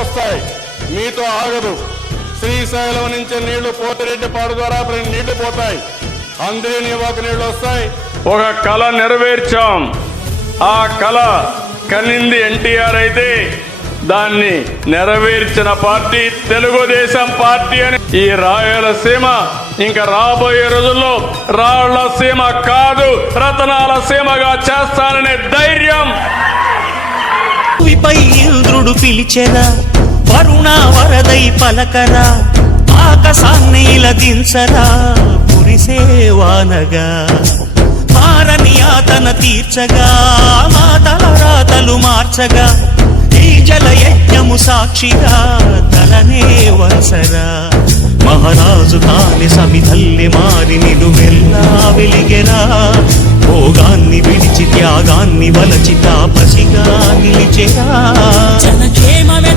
వస్తాయి, మీతో ఆగదు. శ్రీశైలం నుంచి నీళ్లు పోతిరెడ్డిపాడు ద్వారా నీళ్లు పోతాయి, అందరినీ ఒక నీళ్లు వస్తాయి. ఒక కళ నెరవేర్చాం. ఆ కళ కనింది ఎన్టీఆర్ అయితే దాన్ని నెరవేర్చిన పార్టీ తెలుగుదేశం పార్టీ అని. ఈ రాయలసీమ ఇంకా రాబోయే రోజుల్లో రాళ్లసీమ కాదు, రతనాల సీమగా చేస్తాననే ధైర్యం. ఇంద్రుడు పిలిచెరా, వరుణ వరదై పలకరా, ఆకాశాన్ని దించరా, కురిసేవానగా మారని ఆతన తీర్చగా, మాతల రాతలు మార్చగా, ఈ జల యజ్ఞము సాక్షిగా తలనే వంచరా. మహారాజు కాని సమిధల్లి మారి నిలువెల్లా వెలిగెరా, భోగాన్ని విడిచి త్యాగాన్ని వలచి తాపసిగా నిలిచెరా. జనక్షేమమే